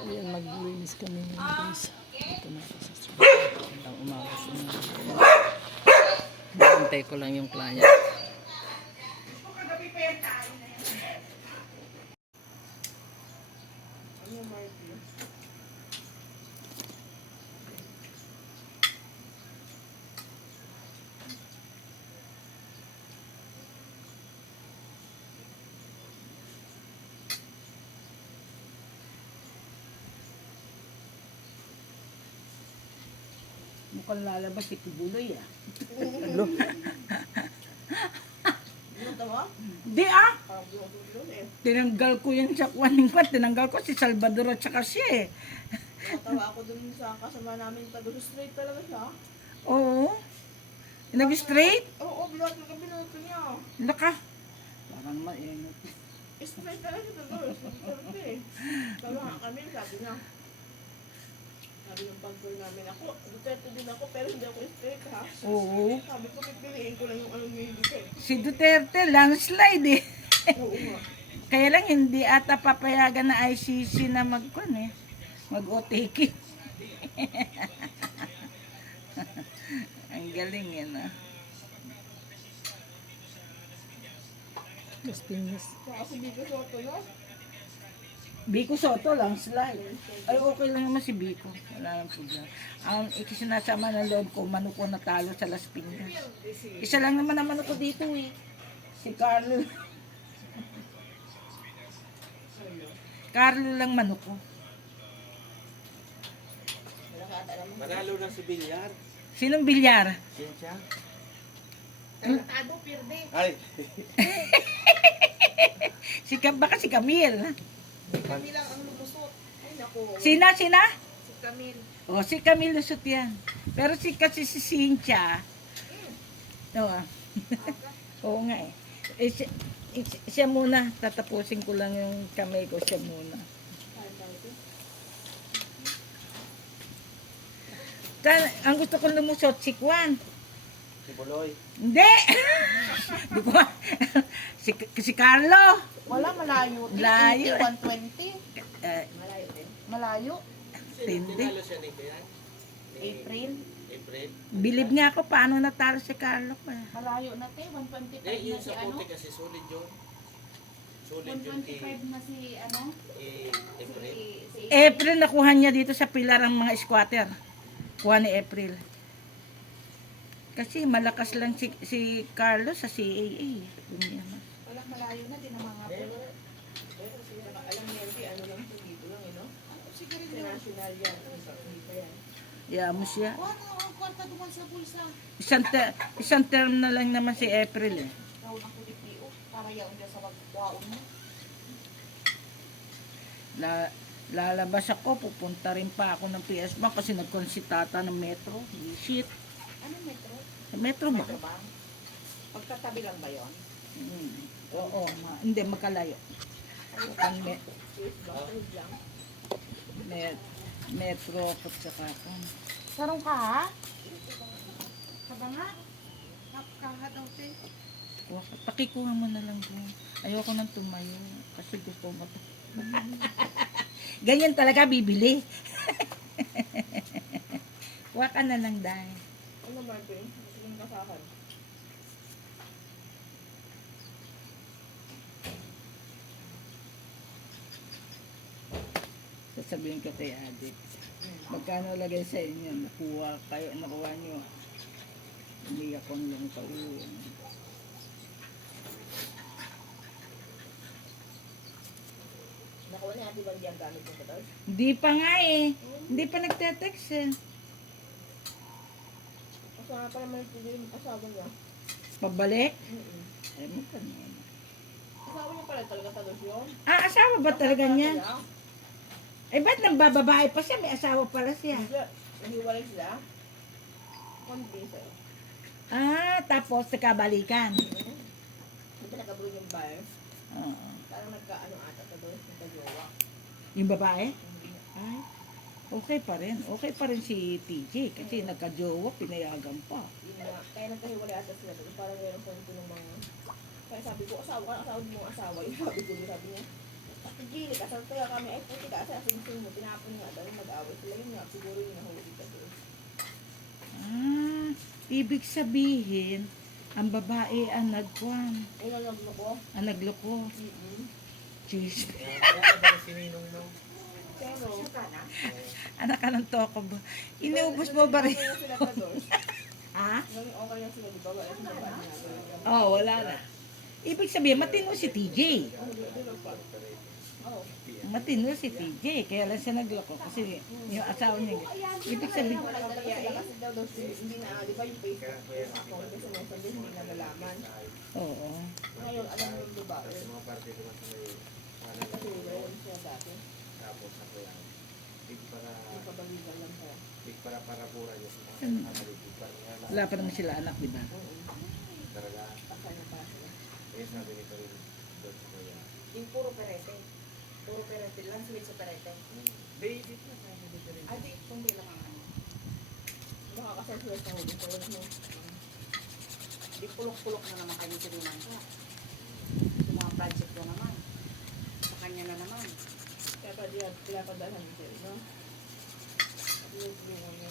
Ayan, maglinis kami ng guys. Ito na ako sa street. Magandang umaga sa mga. Hintay ko lang yung client. Mukhang lalabas si Pibuloy ah. Hello? Di ah! Tinanggal ko yun sa kuwaning ko. Tinanggal ko si Salvador at saka siya eh. Natawa ako dun sa kasama namin taga straight talaga siya. Oo. Nag-straight? Oo, binuhat mo kami binuhat niya. Laka. Parang mainit. Straight talaga siya taga straight eh. Tama nga kami, sabi niya. Sabi ng pag-tour namin ako, Duterte din ako pero hindi ako straight ha. Oo. Sabi ko, pipiliin ko lang yung anong hindi ko eh. Si Duterte, landslide eh. Oo nga. Kaya lang hindi ata papayagan na ICC na mag-kun eh. Mag-OTK. Ang galing yan ah. Las Piñas. Saka si Bico Soto no? Biko Soto lang, slide. Ay, okay lang naman si Biko. Wala nang problema. Ang ikisinasama ng loob ko, mano ko natalo sa Las Piñas. Isa lang naman ang mano ko dito eh. Si Carlo. Carlo lang mano ko. Manalo na si Bilyar. Sinong bilyar? Yan siya. Tado, pirde. Ay, Baka si Camille. Kami lang ang lumusot. Ay naku. Sina? Si Camille. O, si Camille Lusot yan. Pero kasi si Cynthia. Oo. Oo nga eh. Siya muna. Tatapusin ko lang yung kamay ko. Siya muna. Ang gusto kong lumusot, si Kwan. si Buloy. Hindi! Di ko, si Carlo. Wala, malayo. Layo. 120. Malayo din. Malayo. Hindi. Tinalo siya ni Kuya. April. April. Bilib niya ako paano natalo si Carlo pa. Malayo na te. 125 Eh, na yung si sa ano. puti kasi solid yun. Solid yun 125 na si ano. April. Si April nakuha niya dito sa pilar ang mga squatter. Kuha ni April. Kasi malakas lang si Carlos sa CAA. Wala, malayo na din ang mga pulo. Alam niya, ano lang ito dito lang, no? Sige rin yun. National yan. Hindi pa yan. Yamo siya. Ano ang kwarta duman sa bulsa? Isang term na lang naman si April eh. Rawon ang kulitiyo. Para yaon niya sa magwaon mo. Lalabas ako, pupunta rin pa ako ng PS Bank kasi nagkonsitata ng Metro. Shit. Ano metro? Metro ba? Metro ba? Pagkatabi lang ba yun? Oo, hindi makalayo. Ang Metro at saka Sarong ka ha? Kaba nga? Kaha daw te. pakikuha mo na lang doon. Ayoko nang tumayo kasi gusto mo. Ganyan talaga bibili. Kuha ka na lang dahil. Ano Martin? Gusto mong kasahan? Sasabihin ko kay Adik. Magkano lagay sa inyo? Nakuha nyo. Hindi akong lang pauwi. Nakuha niya ati ba diyan gamit mo ba? Hindi pa nga eh. Hindi pa nagte-text eh. Asa nga pala may yung asawa niya? Pabalik? Ay mo pa niya. Asawa niya pala talaga sa Luzon? Ah, asawa ba talaga niya? Ay, ba't nagbababae pa siya? May asawa pala siya. Nahiwalay sila? Kundi sa'yo. Ah, tapos nagkabalikan. Hindi ba nakabuhin yung bar? Oo. Parang nagkaano ata to doon, nagkajowa. Yung babae? Ay, okay pa rin. Okay pa rin si TJ kasi nagka-jowa, pinayagan pa. Yun nga, kaya nagkahiwalay ata sila doon. Parang meron kwento ng mga... Kaya sabi ko, asawa mo asawa. Yung sabi ko, sabi niya, Si Gilly, kasal kaya kami, ay puti ka, kasi asing-sing mo, tinapon nga daw, mag-away sila, yun nga, siguro yung nahuli ka doon. Ibig sabihin, ang babae ang nagkuhan, Ayun ang nagloko. ang nagloko. Jeez. Kaya ba si Ninong no? Pero, Anak ka ng toko ba? Inuubos mo ba rin? okay na sila pa doon. Ha? Naging okay na sila, di ba? Wala sila ba niya? Oh, wala na. Ibig sabihin, matino si TJ. Oo. Matino si TJ. Kaya lang siya nagloko. Kasi yung asawa niya. Ibig sabihin, Kasi daw hindi na, di ba yung Facebook yung account kasi sinasabi hindi na nalaman. oo. Ngayon, alam mo yung babae. Sa mga parte naman sa may Kasi yun siya dati. tapos ako yan. Big para Yung kabaligan lang siya. para pura niya sa mga kamali. Big para nga Wala pa naman sila anak, di ba? talaga. Pasal na pasal. Eh sabi nito rin doon sa kuya. Yung puro perete. Puro perete lang, sweet sa perete. Basic na sabi dito rin. Ah, di, kundi lang ang ano. Baka kasal sila sa huli. Pero ano, Di pulok-pulok na naman kayo sa Binangka. Yung mga project ko naman. Sa kanya na naman. kaya pa diyan, pinapadalhan sila, no? Yung ano.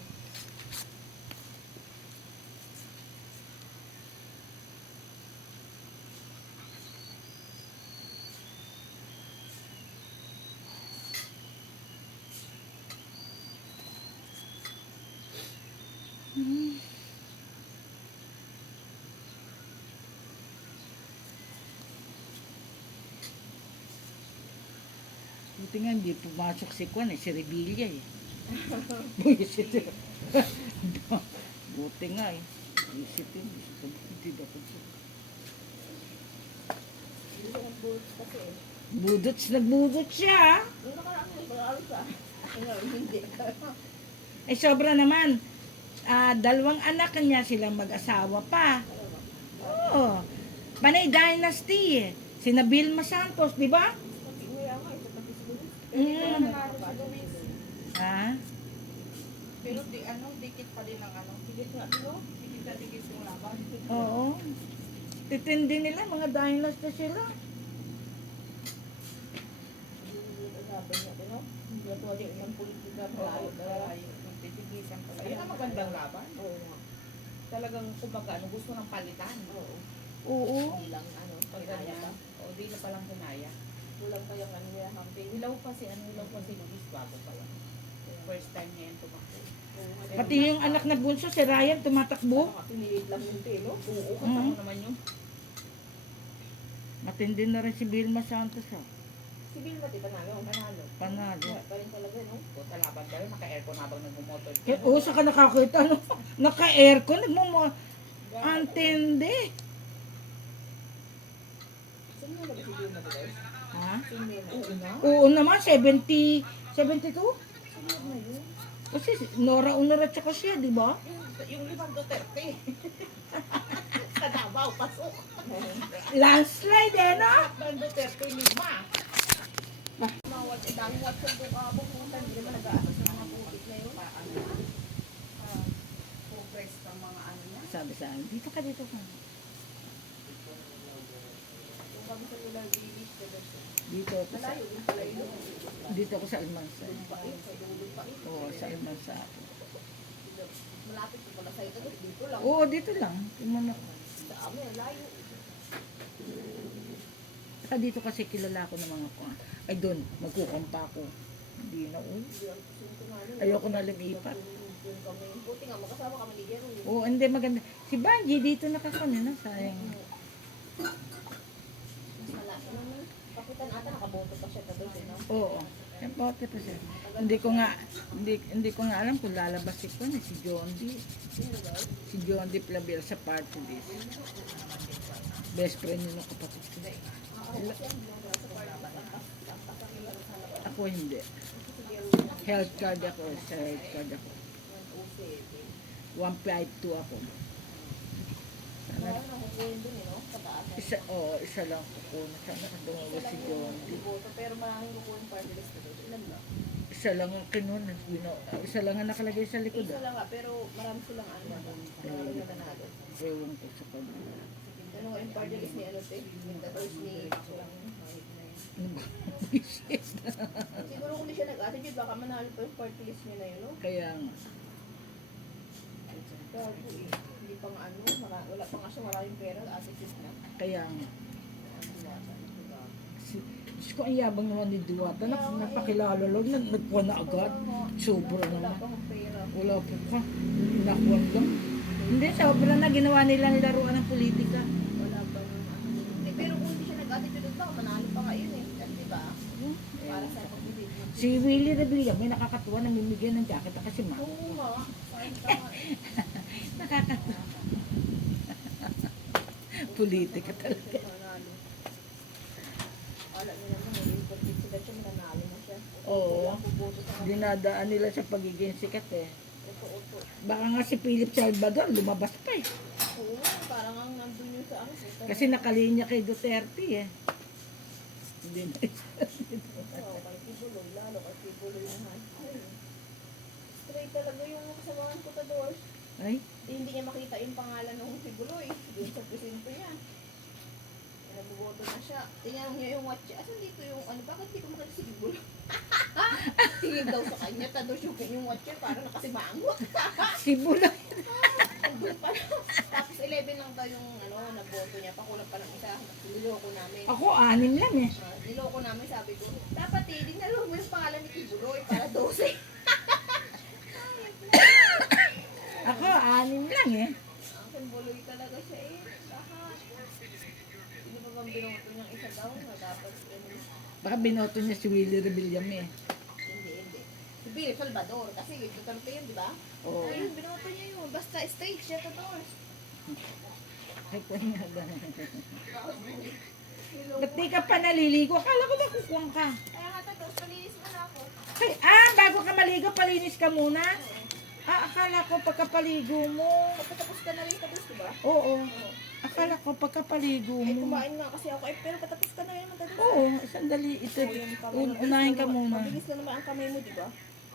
Buti nga hindi pumasok si Kwan si Revilla eh. Buisit eh. Buti nga eh. Isipin, hindi dapat siya. Hindi siya nag-bulls kasi eh. Nagbudots siya. Yung nakaraan yung mag-aaral siya. Ngayon, hindi. Eh sobra naman. 2 anak niya silang mag-asawa pa. Oo. Panay dynasty eh. Sina Vilma Santos, di ba? Kaya nga, isa tapos bulls. Mm. Ha? Pero di, ano, dikit pa din ang ano. Higit nga, no? Dikit na dikit yung laban. Oo. Titindi nila, mga dynasty sila. Sabi niya, no? Hindi na tuwali ng politika. Malayo, malayo. Titigisan pa. Ayun ang magandang laban. Oo nga. Talagang, kumbaga, ano, gusto ng palitan. Oo. Oo. Hindi lang, ano, pag ganyan ba? O, di na palang hinaya. Kulang pa yung ano nila, campaign. Hilaw pa si, ano, hilaw pa si Luis, bago pa lang. First time niya yung tumakbo. Pati yung anak na bunso, si Ryan, tumatakbo. Pinilit lang yung telo. Oo, Mm. kasama naman yung Matindi na rin si Vilma Santos. Oh. Si Bill, di ba namin? Panalo. Panalo. Kaya pa rin talaga, no? o, sa laban kayo, naka-aircon habang nagmumotor. Oo, saka nakakita, ano, naka-aircon, antindi. Sino na ba si Bill na ba? Ha? Sino na? Oo na? Oo naman, 72? Sino na yun? Kasi Nora Honor at saka siya, di ba? Yung limang Duterte. Sa Davao, pasok. Landslide eh, no? Limang Duterte, lima. Mga WhatsApp, daming WhatsApp doon pupunta. Hindi naman nag-aasas ng mga putik na yun. Ano na? Progress ng mga ano niya. Sabi sa akin, dito ka, dito ka. Kung kami sa Lular Village, Dito ako sa, malayo din pala yun. dito ako sa Almansa. Pait, sa dulo pait. Oo, sa Almansa. Malapit ko pala sa'yo. Tapos dito lang. Oo, dito lang. Tingnan mo. Sa amin, ang layo. Saka dito kasi kilala ko ng mga ko. Ay doon, magkukumpa ko. Hindi na, uy. Hindi ang gusto namin. Ayoko na lumipat. Doon kami. Buti nga, magkasama kami ni Jerome. Oo, hindi maganda. Si Banji dito nakakano na, sayang. Mas malaki naman. Kapitan ata, nakaboto pa siya doon, no? Oo. Yan po, pa siya. Hindi ko nga alam kung lalabas si Kwan, si John D. Sino ba? Si John D. Plavel sa party list. Best friend niya ng kapatid ko. Ako hindi. Health card ako. Sa health card ako. 152 ako. Sana, Ano, nakukuhin doon, no? Pataas. isa lang kukunin. Sana dumawa si John D. Boto, pero maraming kukuhin party list doon. Ilan ba? Isa lang ang kinunan. Isa lang ang nakalagay sa likod. Isa lang nga, pero marami silang ano na doon. Marami na nanalo. Ewan ko sa kanya. Ano nga yung party list ni ano, te? Yung tators ni... Siguro kung di siya nag-attitude, baka manalo pa yung party list niya na yun, no? Kaya nga. Gago eh. Hindi pa nga ano, wala pa nga siya maraming pera, attitude na. Kaya nga. Ang diwata na ito, gago. Diyos ko, ang yabang naman ni Diwata. Napakilala lang, nagkuha na agad. Sobra Wala naman. pa akong pera. Wala po ka. Nakuha lang. Hindi, sobra na ginawa nila nilaruan ng politika. Wala pa nang ano. Eh, pero kung hindi siya nag-attitude, baka manalo pa nga yun eh. Kasi diba, para sa pagbibig mo. Si Willie Rebilla, may nakakatuwa na mimigyan ng jacket na kasi ma. Oo nga, parang tama eh. Nakakatuwa. Politika talaga. Manalo. Alam niyo naman, may important sila siya, mananalo na siya. Oo. Wala akong boto sa kanya. Dinadaan nila sa pagiging sikat eh. Oto-oto. Baka nga si Philip Salvador, lumabas pa eh. Oo, parang ang nandun yung sa ano. Kasi nakalinya kay Duterte eh. Hindi na. Oo, kay Tibuloy, lalo kay Tibuloy na high school. Straight talaga yung kasamahan ko sa doors. Ay, Hindi niya makita yung pangalan ng Tibuloy. Doon sa presinto niya. Nagboboto na siya. Tingnan niya yung watch. Asan dito yung ano? Bakit di ko makita si Tibuloy? Tingin daw sa kanya. Tados yung watch para nakasimangot. Sibula. Andun pa lang. Tapos 11 lang daw yung ano, nagboto niya. Pakulang pa ng isa. Niloko namin. Ako, 6 lang eh. Niloko namin, sabi ko, dapat eh, dinalo mo yung pangalan ni Tibuloy para 12. Ako, 6 lang eh. Ang Tibuloy talaga siya eh. Lahat. Hindi pa bang binoto niyang isa daw na dapat Baka binoto niya si Willie Rebilla eh. hindi. Si Philip Salvador, kasi Duterte yun, di ba? Oo. Ayun, binoto niya yun. Basta straight siya to doors. Ay, kaya nga ganun. Ba't di ka pa naliligo? Akala ko nakukuha ka. Kaya nga tatos, palinis mo na ako. Ay, bago ka maligo, palinis ka muna? Akala ko pagkapaligo mo. Patapos ka na rin tatos, di ba? Oo. Akala ko pagkapaligo Ay, mo. kumain nga kasi ako. Ay, pero patapos ka na rin naman tatos. Oo, sandali. Ito, unahin ka muna. Mabilis na naman ang kamay mo, di ba?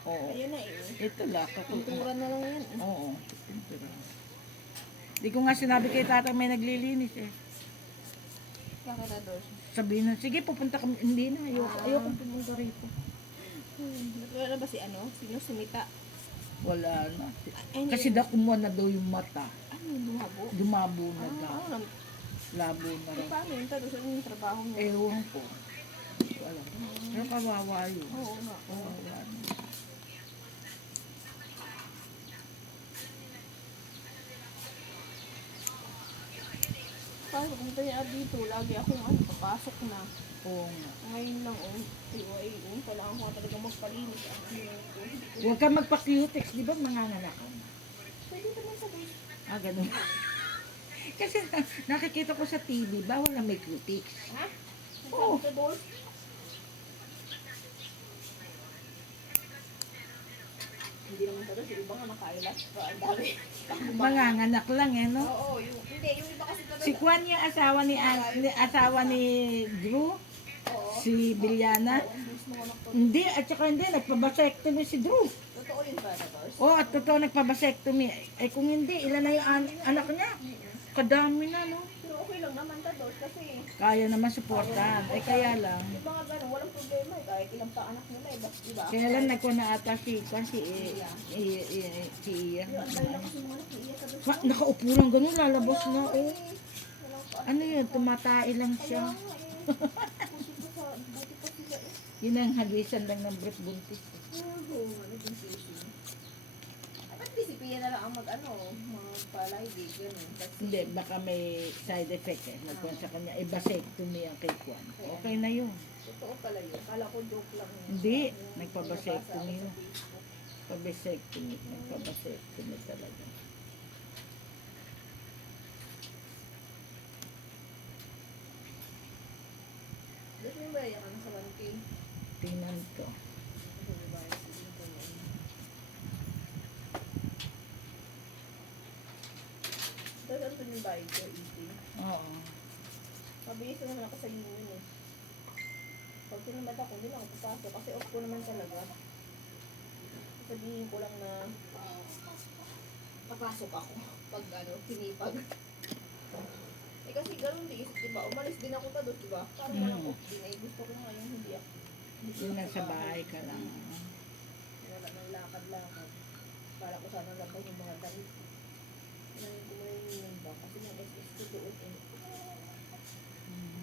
Oo. Ayun na eh. Ito lang. Pintura na lang yan. Oo. Pintura. Di ko nga sinabi kay tata may naglilinis eh. Bakit na doon? Sabihin na, sige pupunta kami. Hindi na, ayoko pumunta rito. Wala ba si ano? Sino? Si Mita? Wala na. Ay, Kasi daw kumuha na daw yung mata. ano yung lumabo? Dumabo na daw. Ah, Labo na rin. paano yun? Tapos ano yung trabaho mo? Ewan ko. Hindi ko alam. Pero kawawa yun. Oo nga. Kawawa na. Paano kung kaya dito, lagi akong ano, papasok na. Oo nga. Ngayon lang, kailangan ko talaga magpalinis. Huwag ka magpa-cutex, di ba manganganak ka? Pwede naman sa bus. Ganun. Kasi nakikita ko sa TV, bawal na may cutex. Ha? Oo. Sa doors? Hindi naman talaga, yung iba nga naka-eyelash pa. Ang dami. Manganganak lang eh, no? Oo, hindi, yung iba kasi talaga. Si Juan yung asawa ni Drew, Oo. si Biliana. Mismo anak ko. Hindi, at saka hindi, nagpabasectomy si Drew. Totoo yun ba, Tators? Oo, at totoo nagpabasectomy. Eh kung hindi, ilan na yung anak niya? Kadami na, no? Pero okay lang naman, Tators, kasi Kaya naman suportahan. Eh kaya lang. yung mga ganun, walang problema eh. Kahit ilang pa anak nila eh, diba? Kaya lang nagkuha na ata si Iya. Yung ang dahil lang kasi mga nakiiyak sa doors. Nakaupo lang ganun, lalabas na. Oh. Walang pa Ano yun, tumatay lang siya. buti pa sila eh. Yun ang hagisan lang ng breast buntis. Oo, ano confusing. Ba't disiplina na lang ang magpalay, di ganun. Kasi, Hindi, baka may side effect eh. Nagkuhan sa kanya, vasectomy ang kay Juan. Okay na yun. totoo pala yun. Kala ko joke lang yun. Hindi, Yung nagpabasectomy nabasa yun. ako sa Facebook. Nagpabasectomy talaga. Ba't yung bayang ano sa 1K? Tingnan ko. Ano yung bayang sa dito mo? Tapos ano pa yung bayang ko? Easy. Oo. Mabilis na naman ako sa union eh. Pag tinamad ako, hindi lang ako papasok. Kasi off ko naman talaga. Sabihin ko lang na papasok ako. Pag tinipag. Eh kasi ganun din, diba? Umalis din ako tados, diba? Parang walang off din. Eh gusto ko ngayon hindi ako. Yung nasa bahay ka lang. Wala nang lakad-lakad. Para ko sana labay yung mga damit. Ngayon ko ngayon yun ba? Kasi yung SS ko doon eh.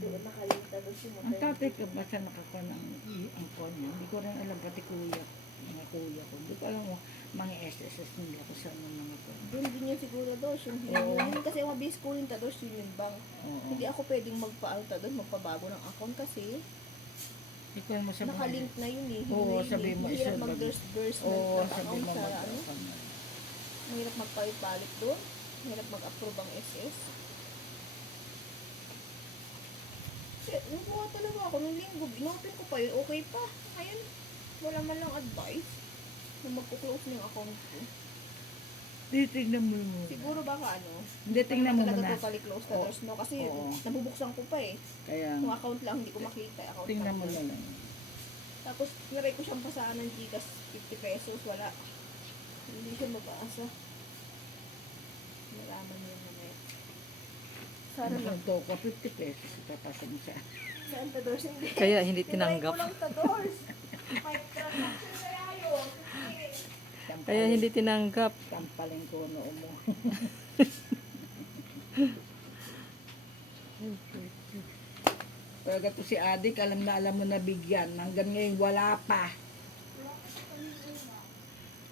Doon nakalimta doon yung Ang tatay ko ba siya nakakuha ng ang kuha niya? Hindi ko rin alam pati kuya. Mga kuya ko. Hindi ko alam mo mga SSS nila kung saan yung mga kuha. doon din yun siguro doon. Yung Oo. yun kasi yung mabis ko rin tados yun yung bank. Oo. Hindi ako pwedeng magpaano tados, magpabago ng account kasi Hindi ko alam mo sabihin. nakalink na yun eh. Oo, Hindi- sabi mo, Mahirap isa, mag-burst Oo, ng sabi account mo sa mag ano. Mahirap magpalit-palit doon. Mahirap mag-approve ang SS. Nakuha talaga ako nung linggo. Inopen ko pa yun. Okay pa. Ayun. Wala man lang advice na magpo-close na yung account ko. Titignan mo mo. Siguro baka ano. Hindi, tingnan mo talaga muna. totally close na Oo. doors, no? Kasi Oo. nabubuksan ko pa eh. Kaya, Yung account lang, hindi ko makita. Account tingnan mo lang. na lang. Tapos, niray ko siyang pasaan ng Gcash 50 pesos. Wala. Hindi siya mag-aasa. Nalaman niya na may. Sana lang. Ano to ko, 50 pesos. Ipapasa mo siya. Saan ta doors? Hindi. Kaya hindi Niray tinanggap. ko lang ta doors. 5 transactions kaya yun. Kaya hindi tinanggap. Tampalin ko noo mo. Talaga to si Adik, alam na alam mo na bigyan. Hanggang ngayon wala pa.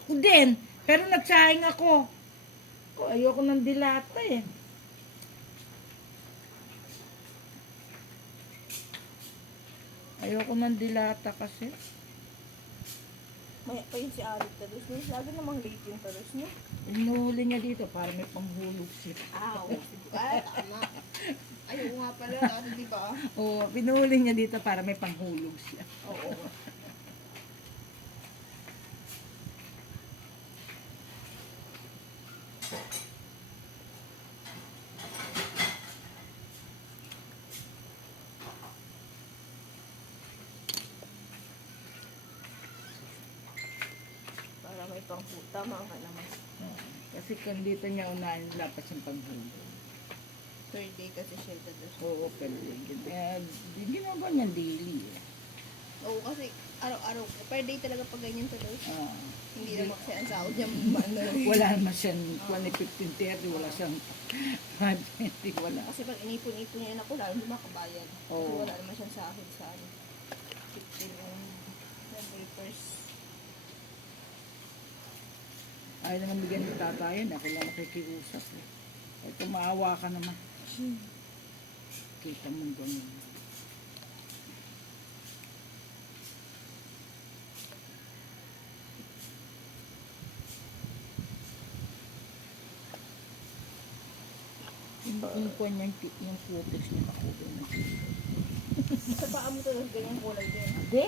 Din, pero nagsayang ako. Ayoko ng dilata eh. Ayoko ng dilata kasi. Maya pa yun si Arik tados niya. Lagi namang late yung tados niya. Inuhuli niya dito para may panghulog siya. Aw. Ay, tama. Ayaw nga pala. Ano, di ba? Oo, pinuhuli niya dito para may panghulog siya. Oo. Para may pangputa, mga naman. Kasi kung dito niya unahin, dapat siyang panghulog. Third day kasi siya tados. Oo, pero di ginagawa niya daily eh. Oo, kasi araw-araw. Per day talaga pag ganyan tados. Ah, Hindi naman kasi ang sahod niya. Ano, wala naman siyang 15-30, wala siyang 5-20, wala. kasi pag inipon-ipon niya ako, lalo hindi makabayan. Kasi Oo. wala naman siyang sahod sa ano. 15 na papers. Ayaw naman bigyan ng tatayan, ako lang nakikiusap eh. Ito, maawa ka naman. Kita mo ganun. Yung kuha niya, yung footage niya nakuha na. Sa paa mo tados, ganyang kulay din. Hindi,